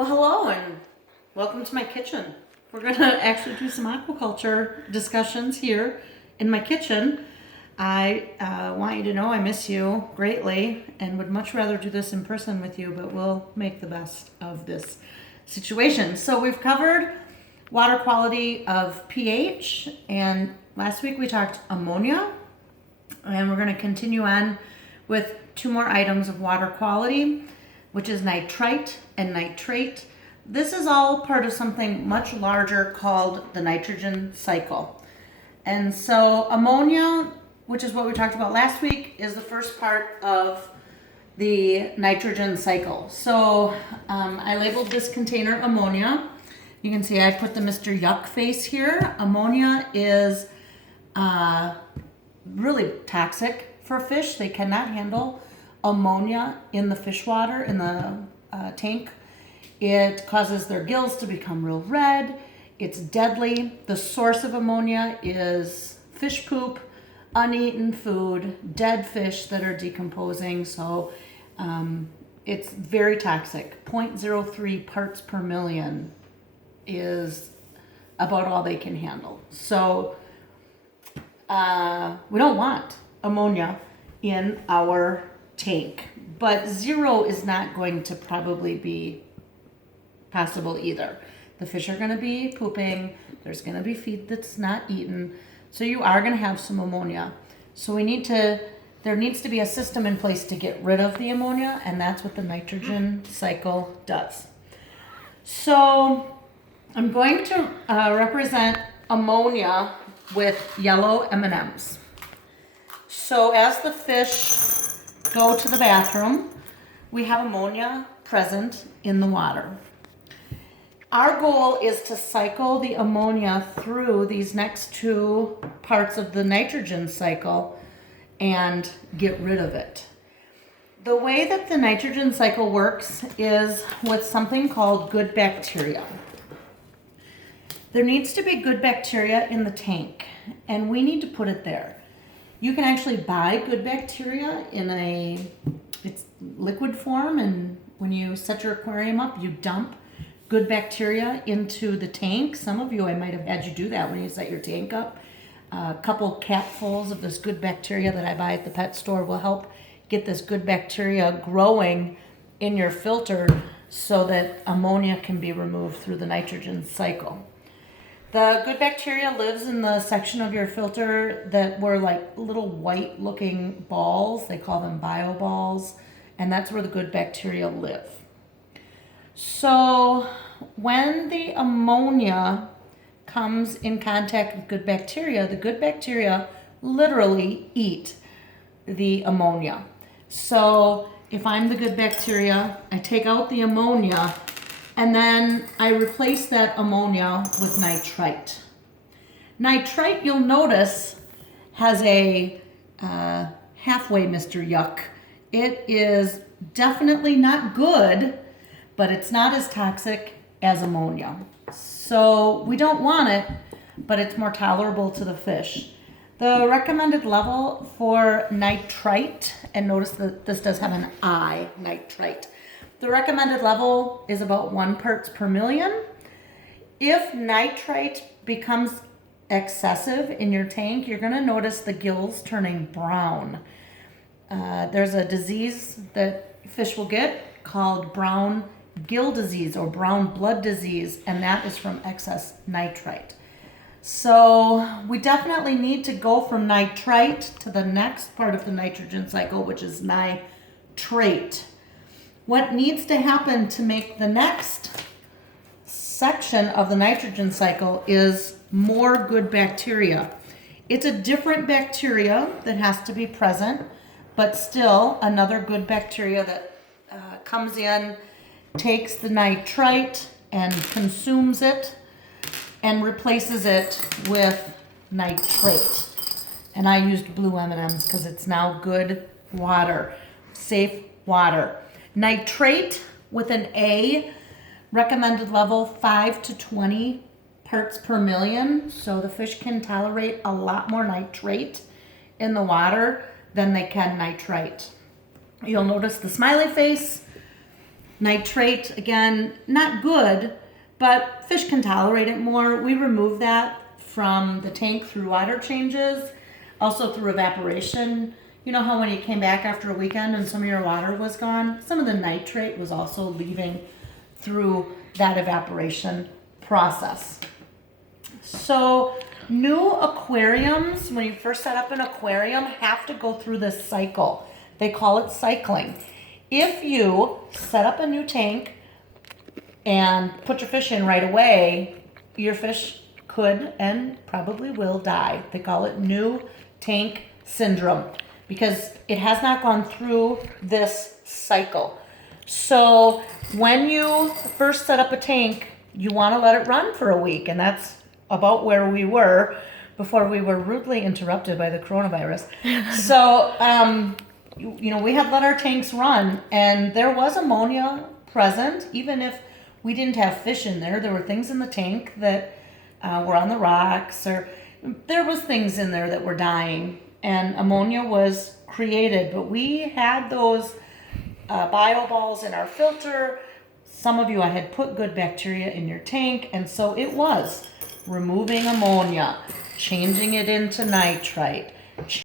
Well, hello and welcome to my kitchen. We're going to actually do some aquaculture discussions here in my kitchen. I want you to know I miss you greatly and would much rather do this in person with you, but we'll make the best of this situation. So we've covered water quality of pH, and last week we talked ammonia, and we're going to continue on with two more items of water quality, which is nitrite and nitrate. This is all part of something much larger called the nitrogen cycle. And so ammonia, which is what we talked about last week, is the first part of the nitrogen cycle. So I labeled this container ammonia. You can see I put the Mr. Yuck face here. Ammonia is really toxic for fish. They cannot handle ammonia in the fish water, in the tank. It causes their gills to become real red. It's deadly. The source of ammonia is fish poop, uneaten food, dead fish that are decomposing. So it's very toxic. 0.03 parts per million is about all they can handle. So we don't want ammonia in our tank, but zero is not going to probably be possible either. The fish are going to be pooping. There's going to be feed that's not eaten. So you are going to have some ammonia. So there needs to be a system in place to get rid of the ammonia, and that's what the nitrogen cycle does. So I'm going to represent ammonia with yellow M&Ms. So as the fish go to the bathroom, we have ammonia present in the water. Our goal is to cycle the ammonia through these next two parts of the nitrogen cycle and get rid of it. The way that the nitrogen cycle works is with something called good bacteria. There needs to be good bacteria in the tank, and we need to put it there. You can actually buy good bacteria in it's liquid form, and when you set your aquarium up, you dump good bacteria into the tank. Some of you, I might have had you do that when you set your tank up. A couple capfuls of this good bacteria that I buy at the pet store will help get this good bacteria growing in your filter so that ammonia can be removed through the nitrogen cycle. The good bacteria lives in the section of your filter that were like little white looking balls. They call them bioballs, and that's where the good bacteria live. So when the ammonia comes in contact with good bacteria, the good bacteria literally eat the ammonia. So if I'm the good bacteria, I take out the ammonia, and then I replace that ammonia with nitrite. Nitrite, you'll notice, has a halfway Mr. Yuck. It is definitely not good, but it's not as toxic as ammonia. So we don't want it, but it's more tolerable to the fish. The recommended level for nitrite, and notice that this does have an I, nitrite. The recommended level is about 1 parts per million. If nitrite becomes excessive in your tank, you're going to notice the gills turning brown. There's a disease that fish will get called brown gill disease or brown blood disease, and that is from excess nitrite. So we definitely need to go from nitrite to the next part of the nitrogen cycle, which is nitrate. What needs to happen to make the next section of the nitrogen cycle is more good bacteria. It's a different bacteria that has to be present, but still another good bacteria that comes in, takes the nitrite and consumes it and replaces it with nitrate. And I used blue M&Ms because it's now good water, safe water. Nitrate with an A, recommended level 5 to 20 parts per million. So the fish can tolerate a lot more nitrate in the water than they can nitrite. You'll notice the smiley face Nitrate, again, not good, but fish can tolerate it more. We remove that from the tank through water changes, also through evaporation. You know how when you came back after a weekend and some of your water was gone? Some of the nitrate was also leaving through that evaporation process. So new aquariums, when you first set up an aquarium, have to go through this cycle. They call it cycling. If you set up a new tank and put your fish in right away, your fish could and probably will die. They call it new tank syndrome because it has not gone through this cycle. So when you first set up a tank, you want to let it run for a week, and that's about where we were before we were rudely interrupted by the coronavirus. So, we had let our tanks run, and there was ammonia present, even if we didn't have fish in there. There were things in the tank that were on the rocks, or there was things in there that were dying, and ammonia was created. But we had those bio balls in our filter. Some of you, I had put good bacteria in your tank, and so it was removing ammonia, changing it into nitrite,